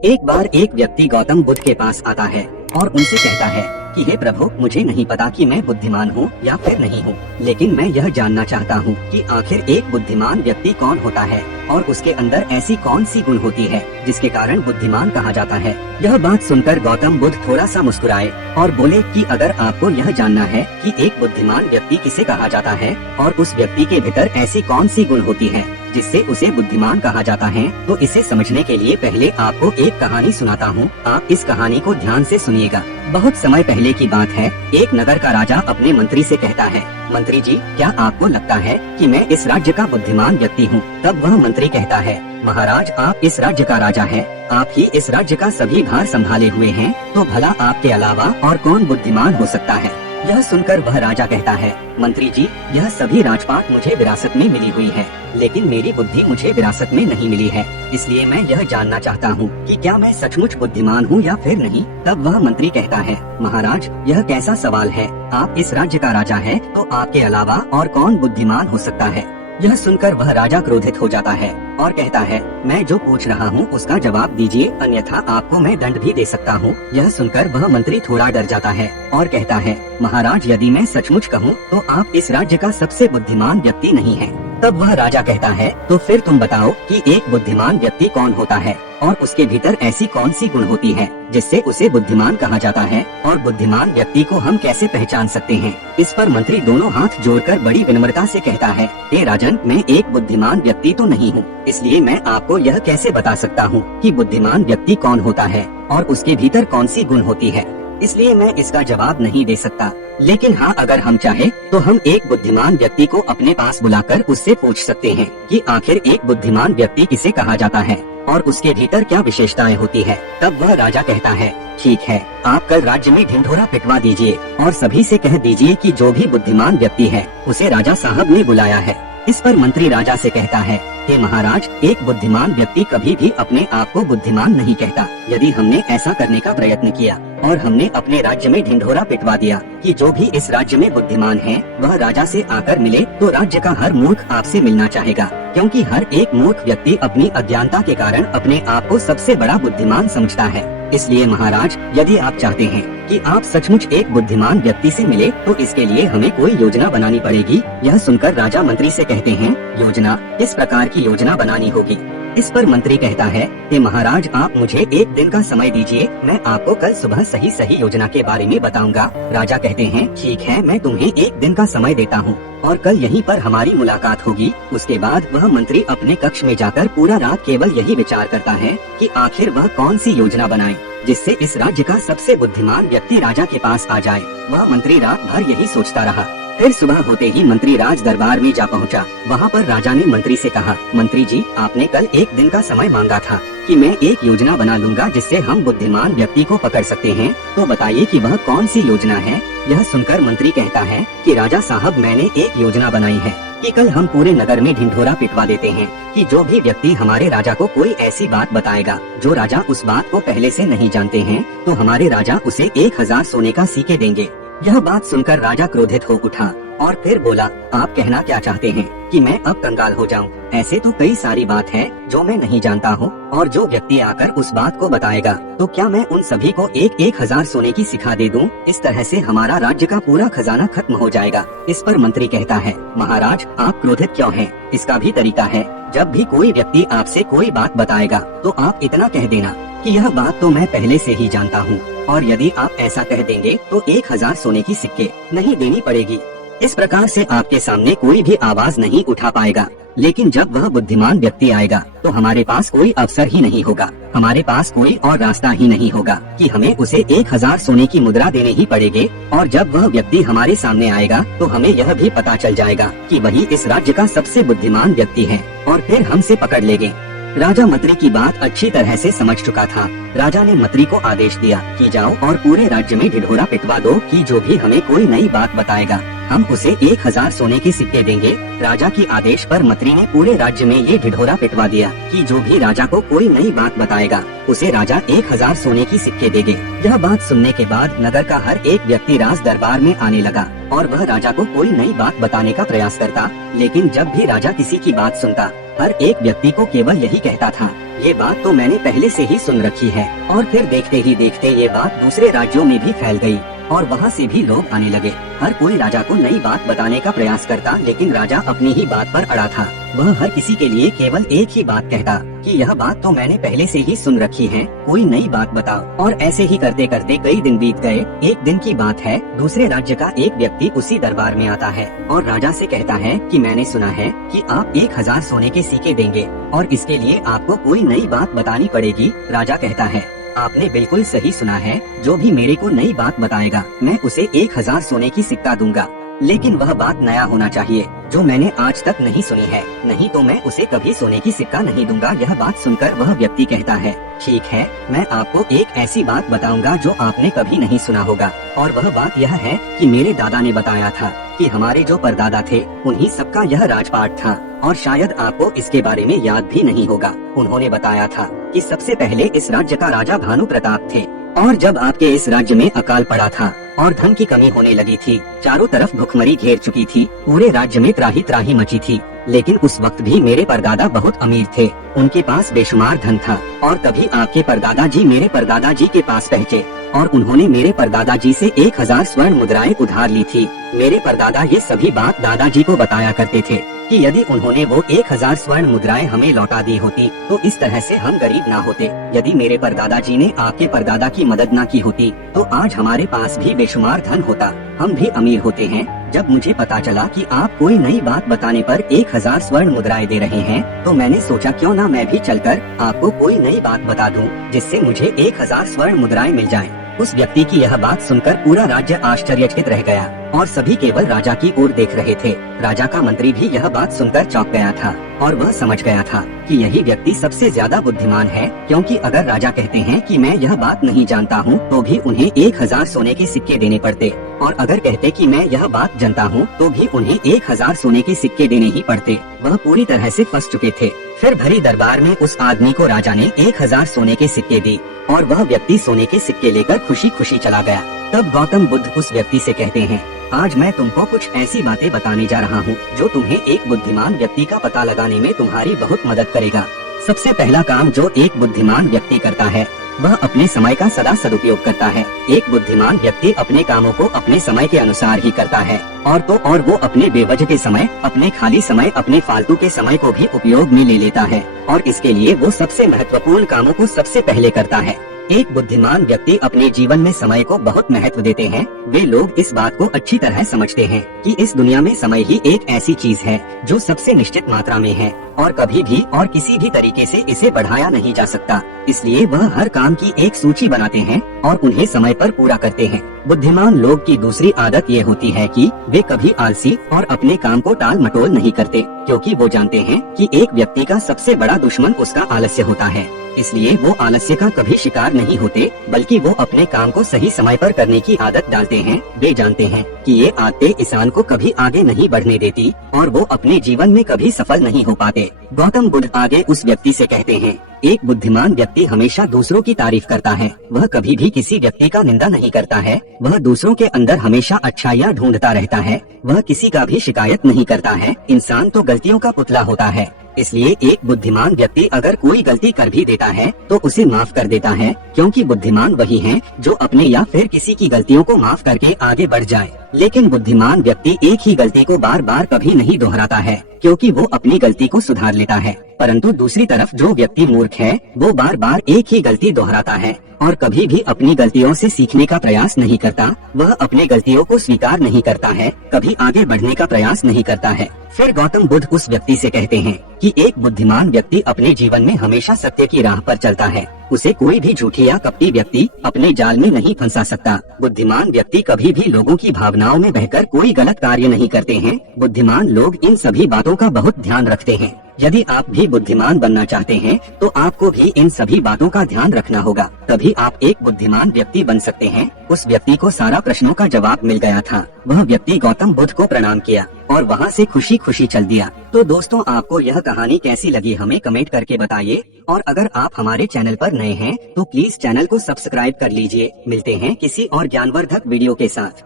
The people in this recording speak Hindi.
एक बार एक व्यक्ति गौतम बुद्ध के पास आता है और उनसे कहता है कि हे प्रभु, मुझे नहीं पता कि मैं बुद्धिमान हूँ या फिर नहीं हूँ, लेकिन मैं यह जानना चाहता हूँ कि आखिर एक बुद्धिमान व्यक्ति कौन होता है और उसके अंदर ऐसी कौन सी गुण होती है जिसके कारण बुद्धिमान कहा जाता है। यह बात सुनकर गौतम बुद्ध थोड़ा सा मुस्कुराए और बोले कि अगर आपको यह जानना है कि एक बुद्धिमान व्यक्ति किसे कहा जाता है और उस व्यक्ति के भीतर ऐसी कौन सी गुण होती है जिससे उसे बुद्धिमान कहा जाता है, तो इसे समझने के लिए पहले आपको एक कहानी सुनाता हूँ। आप इस कहानी को ध्यान से सुनिएगा। बहुत समय पहले की बात है। एक नगर का राजा अपने मंत्री से कहता है, मंत्री जी, क्या आपको लगता है कि मैं इस राज्य का बुद्धिमान व्यक्ति हूँ? तब वह मंत्री कहता है, महाराज, आप इस राज्य का राजा हैं, आप ही इस राज्य का सभी भार संभाले हुए हैं, तो भला आपके अलावा और कौन बुद्धिमान हो सकता है? यह सुनकर वह राजा कहता है, मंत्री जी, यह सभी राजपाट मुझे विरासत में मिली हुई है, लेकिन मेरी बुद्धि मुझे विरासत में नहीं मिली है, इसलिए मैं यह जानना चाहता हूँ कि क्या मैं सचमुच बुद्धिमान हूँ या फिर नहीं। तब वह मंत्री कहता है, महाराज, यह कैसा सवाल है? आप इस राज्य का राजा हैं, तो आपके अलावा और कौन बुद्धिमान हो सकता है? यह सुनकर वह राजा क्रोधित हो जाता है और कहता है, मैं जो पूछ रहा हूँ उसका जवाब दीजिए, अन्यथा आपको मैं दंड भी दे सकता हूँ। यह सुनकर वह मंत्री थोड़ा डर जाता है और कहता है, महाराज, यदि मैं सचमुच कहूँ तो आप इस राज्य का सबसे बुद्धिमान व्यक्ति नहीं हैं। तब वह राजा कहता है, तो फिर तुम बताओ कि एक बुद्धिमान व्यक्ति कौन होता है और उसके भीतर ऐसी कौन सी गुण होती है जिससे उसे बुद्धिमान कहा जाता है, और बुद्धिमान व्यक्ति को हम कैसे पहचान सकते हैं? इस पर मंत्री दोनों हाथ जोड़कर बड़ी विनम्रता से कहता है, हे राजन, मैं एक बुद्धिमान व्यक्ति तो नहीं हूँ, इसलिए मैं आपको यह कैसे बता सकता हूँ कि बुद्धिमान व्यक्ति कौन होता है और उसके भीतर कौन सी गुण होती है, इसलिए मैं इसका जवाब नहीं दे सकता। लेकिन हाँ, अगर हम चाहे तो हम एक बुद्धिमान व्यक्ति को अपने पास बुलाकर उससे पूछ सकते हैं कि आखिर एक बुद्धिमान व्यक्ति किसे कहा जाता है और उसके भीतर क्या विशेषताएं होती है। तब वह राजा कहता है, ठीक है, आप कल राज्य में ढिंढोरा पिटवा दीजिए और सभी से कह दीजिए कि जो भी बुद्धिमान व्यक्ति है उसे राजा साहब ने बुलाया है। इस पर मंत्री राजा से कहता है, हे महाराज, एक बुद्धिमान व्यक्ति कभी भी अपने आप को बुद्धिमान नहीं कहता। यदि हमने ऐसा करने का प्रयत्न किया और हमने अपने राज्य में ढिंढोरा पिटवा दिया कि जो भी इस राज्य में बुद्धिमान है वह राजा से आकर मिले, तो राज्य का हर मूर्ख आपसे मिलना चाहेगा, क्योंकि हर एक मूर्ख व्यक्ति अपनी अज्ञानता के कारण अपने आप को सबसे बड़ा बुद्धिमान समझता है। इसलिए महाराज, यदि आप चाहते हैं कि आप सचमुच एक बुद्धिमान व्यक्ति से मिले, तो इसके लिए हमें कोई योजना बनानी पड़ेगी। यह सुनकर राजा मंत्री से कहते हैं, योजना? किस प्रकार की योजना बनानी होगी? इस पर मंत्री कहता है, कि महाराज, आप मुझे एक दिन का समय दीजिए, मैं आपको कल सुबह सही सही योजना के बारे में बताऊंगा। राजा कहते हैं, ठीक है, मैं तुम्हें एक दिन का समय देता हूँ और कल यहीं पर हमारी मुलाकात होगी। उसके बाद वह मंत्री अपने कक्ष में जाकर पूरा रात केवल यही विचार करता है कि आखिर वह कौन सी योजना बनाए जिससे इस राज्य का सबसे बुद्धिमान व्यक्ति राजा के पास आ जाए। वह मंत्री रात भर यही सोचता रहा। फिर सुबह होते ही मंत्री राज दरबार में जा पहुंचा। वहां पर राजा ने मंत्री से कहा, मंत्री जी, आपने कल एक दिन का समय मांगा था कि मैं एक योजना बना लूंगा जिससे हम बुद्धिमान व्यक्ति को पकड़ सकते हैं, तो बताइए कि वह कौन सी योजना है। यह सुनकर मंत्री कहता है कि राजा साहब, मैंने एक योजना बनाई है कि कल हम पूरे नगर में ढिंढोरा पिटवा देते हैं कि जो भी व्यक्ति हमारे राजा को कोई ऐसी बात बताएगा जो राजा उस बात को पहले से नहीं जानते हैं, तो हमारे राजा उसे 1000 सोने का सिक्के देंगे। यह बात सुनकर राजा क्रोधित हो उठा और फिर बोला, आप कहना क्या चाहते हैं कि मैं अब कंगाल हो जाऊं? ऐसे तो कई सारी बात है जो मैं नहीं जानता हूँ, और जो व्यक्ति आकर उस बात को बताएगा तो क्या मैं उन सभी को 1000 सोने की सिखा दे दूं? इस तरह से हमारा राज्य का पूरा खजाना खत्म हो जाएगा। इस पर मंत्री कहता है, महाराज, आप क्रोधित क्यों हैं? इसका भी तरीका है। जब भी कोई व्यक्ति आपसे कोई बात बताएगा तो आप इतना कह देना कि यह बात तो मैं पहले से ही जानता हूँ, और यदि आप ऐसा कह देंगे तो 1000 सोने की सिक्के नहीं देनी पड़ेगी। इस प्रकार से आपके सामने कोई भी आवाज नहीं उठा पाएगा। लेकिन जब वह बुद्धिमान व्यक्ति आएगा तो हमारे पास कोई अवसर ही नहीं होगा, हमारे पास कोई और रास्ता ही नहीं होगा कि हमें उसे 1000 सोने की मुद्रा देने ही पड़ेगे। और जब वह व्यक्ति हमारे सामने आएगा तो हमें यह भी पता चल जाएगा कि वही इस राज्य का सबसे बुद्धिमान व्यक्ति है, और फिर हमसे पकड़ लेंगे। राजा मंत्री की बात अच्छी तरह से समझ चुका था। राजा ने मंत्री को आदेश दिया कि जाओ और पूरे राज्य में ढिंढोरा पिटवा दो कि जो भी हमें कोई नई बात बताएगा हम उसे 1000 सोने के सिक्के देंगे। राजा की आदेश पर मंत्री ने पूरे राज्य में ये ढिंढोरा पिटवा दिया कि जो भी राजा को कोई नई बात बताएगा उसे राजा 1000 सोने की सिक्के देंगे। यह बात सुनने के बाद नगर का हर एक व्यक्ति राज दरबार में आने लगा और वह राजा को कोई नई बात बताने का प्रयास करता, लेकिन जब भी राजा किसी की बात सुनता हर एक व्यक्ति को केवल यही कहता था। ये बात तो मैंने पहले से ही सुन रखी है। और फिर देखते ही देखते ये बात दूसरे राज्यों में भी फैल गई और वहाँ से भी लोग आने लगे। हर कोई राजा को नई बात बताने का प्रयास करता, लेकिन राजा अपनी ही बात पर अड़ा था। वह हर किसी के लिए केवल एक ही बात कहता कि यह बात तो मैंने पहले से ही सुन रखी है, कोई नई बात बताओ। और ऐसे ही करते करते कई दिन बीत गए। एक दिन की बात है, दूसरे राज्य का एक व्यक्ति उसी दरबार में आता है और राजा से कहता है कि मैंने सुना है कि आप 1000 सोने के सिक्के देंगे और इसके लिए आपको कोई नई बात बतानी पड़ेगी। राजा कहता है, आपने बिल्कुल सही सुना है, जो भी मेरे को नई बात बताएगा मैं उसे 1000 सोने की सिक्का दूंगा, लेकिन वह बात नया होना चाहिए जो मैंने आज तक नहीं सुनी है, नहीं तो मैं उसे कभी सोने की सिक्का नहीं दूंगा। यह बात सुनकर वह व्यक्ति कहता है, ठीक है, मैं आपको एक ऐसी बात बताऊंगा जो आपने कभी नहीं सुना होगा। और वह बात यह है कि मेरे दादा ने बताया था कि हमारे जो परदादा थे उन्हीं सबका यह राजपाट था, और शायद आपको इसके बारे में याद भी नहीं होगा। उन्होंने बताया था कि सबसे पहले इस राज्य का राजा भानु प्रताप थे, और जब आपके इस राज्य में अकाल पड़ा था और धन की कमी होने लगी थी, चारों तरफ भुखमरी घेर चुकी थी, पूरे राज्य में त्राही त्राही मची थी, लेकिन उस वक्त भी मेरे परदादा बहुत अमीर थे, उनके पास बेशुमार धन था। और तभी आपके परदादा जी मेरे परदादा जी के पास पहुँचे और उन्होंने मेरे परदादा जी से 1000 स्वर्ण मुद्राएं उधार ली थी। मेरे परदादा ये सभी बात दादाजी को बताया करते थे कि यदि उन्होंने वो 1000 स्वर्ण मुद्राएं हमें लौटा दी होती तो इस तरह से हम गरीब ना होते। यदि मेरे परदादा जी ने आपके परदादा की मदद ना की होती तो आज हमारे पास भी बेशुमार धन होता, हम भी अमीर होते हैं। जब मुझे पता चला कि आप कोई नई बात बताने पर 1000 स्वर्ण मुद्राएं दे रहे हैं, तो मैंने सोचा क्यों ना मैं भी चलकर आपको कोई नई बात बता दूं, जिससे मुझे 1000 स्वर्ण मुद्राएं मिल जाएं। उस व्यक्ति की यह बात सुनकर पूरा राज्य आश्चर्यचकित रह गया और सभी केवल राजा की ओर देख रहे थे। राजा का मंत्री भी यह बात सुनकर चौंक गया था और वह समझ गया था कि यही व्यक्ति सबसे ज्यादा बुद्धिमान है, क्योंकि अगर राजा कहते हैं कि मैं यह बात नहीं जानता हूँ तो भी उन्हें 1000 सोने के सिक्के देने पड़ते, और अगर कहते कि मैं यह बात जानता हूँ तो भी उन्हें 1000 सोने के सिक्के देने ही पड़ते। वह पूरी तरह से फंस चुके थे। फिर भरी दरबार में उस आदमी को राजा ने 1000 सोने के सिक्के दी और वह व्यक्ति सोने के सिक्के लेकर खुशी खुशी चला गया। तब गौतम बुद्ध उस व्यक्ति से कहते हैं, आज मैं तुमको कुछ ऐसी बातें बताने जा रहा हूँ जो तुम्हें एक बुद्धिमान व्यक्ति का पता लगाने में तुम्हारी बहुत मदद करेगा। सबसे पहला काम जो एक बुद्धिमान व्यक्ति करता है वह अपने समय का सदा सदुपयोग करता है। एक बुद्धिमान व्यक्ति अपने कामों को अपने समय के अनुसार ही करता है, और वो अपने बेवजह के समय, अपने खाली समय, अपने फालतू के समय को भी उपयोग में ले लेता है, और इसके लिए वो सबसे महत्वपूर्ण कामों को सबसे पहले करता है। एक बुद्धिमान व्यक्ति अपने जीवन में समय को बहुत महत्व देते हैं। वे लोग इस बात को अच्छी तरह समझते हैं कि इस दुनिया में समय ही एक ऐसी चीज है जो सबसे निश्चित मात्रा में है और कभी भी और किसी भी तरीके से इसे बढ़ाया नहीं जा सकता। इसलिए वह हर काम की एक सूची बनाते हैं और उन्हें समय पर पूरा करते हैं। बुद्धिमान लोग की दूसरी आदत ये होती है कि वे कभी आलसी और अपने काम को टाल मटोल नहीं करते, क्योंकि वो जानते हैं कि एक व्यक्ति का सबसे बड़ा दुश्मन उसका आलस्य होता है। इसलिए वो आलस्य का कभी शिकार नहीं होते, बल्कि वो अपने काम को सही समय पर करने की आदत डालते हैं। वे जानते हैं कि ये आदतें इंसान को कभी आगे नहीं बढ़ने देती और वो अपने जीवन में कभी सफल नहीं हो पाते। गौतम बुद्ध आगे उस व्यक्ति से कहते हैं, एक बुद्धिमान व्यक्ति हमेशा दूसरों की तारीफ करता है। वह कभी भी किसी व्यक्ति का निंदा नहीं करता है। वह दूसरों के अंदर हमेशा अच्छाइयाँ ढूंढता रहता है। वह किसी का भी शिकायत नहीं करता है। इंसान तो गलतियों का पुतला होता है। इसलिए एक बुद्धिमान व्यक्ति अगर कोई गलती कर भी देता है तो उसे माफ कर देता है, क्योंकि बुद्धिमान वही है जो अपने या फिर किसी की गलतियों को माफ करके आगे बढ़ जाए। लेकिन बुद्धिमान व्यक्ति एक ही गलती को बार बार कभी नहीं दोहराता है, क्योंकि वो अपनी गलती को सुधार लेता है। परंतु दूसरी तरफ जो व्यक्ति मूर्ख है वो बार बार एक ही गलती दोहराता है और कभी भी अपनी गलतियों से सीखने का प्रयास नहीं करता। वह अपनी गलतियों को स्वीकार नहीं करता है, कभी आगे बढ़ने का प्रयास नहीं करता है। फिर गौतम बुद्ध उस व्यक्ति से कहते हैं कि एक बुद्धिमान व्यक्ति अपने जीवन में हमेशा सत्य की राह पर चलता है। उसे कोई भी झूठी या कपटी व्यक्ति अपने जाल में नहीं फंसा सकता। बुद्धिमान व्यक्ति कभी भी लोगों की भावनाओं में बहकर कोई गलत कार्य नहीं करते हैं। बुद्धिमान लोग इन सभी बातों का बहुत ध्यान रखते हैं। यदि आप भी बुद्धिमान बनना चाहते हैं तो आपको भी इन सभी बातों का ध्यान रखना होगा, तभी आप एक बुद्धिमान व्यक्ति बन सकते हैं। उस व्यक्ति को सारा प्रश्नों का जवाब मिल गया था। वह व्यक्ति गौतम बुद्ध को प्रणाम किया और वहाँ से खुशी खुशी चल दिया। तो दोस्तों, आपको यह कहानी कैसी लगी हमें कमेंट करके बताइए, और अगर आप हमारे चैनल पर नए हैं तो प्लीज चैनल को सब्सक्राइब कर लीजिए। मिलते हैं किसी और ज्ञानवर्धक वीडियो के साथ।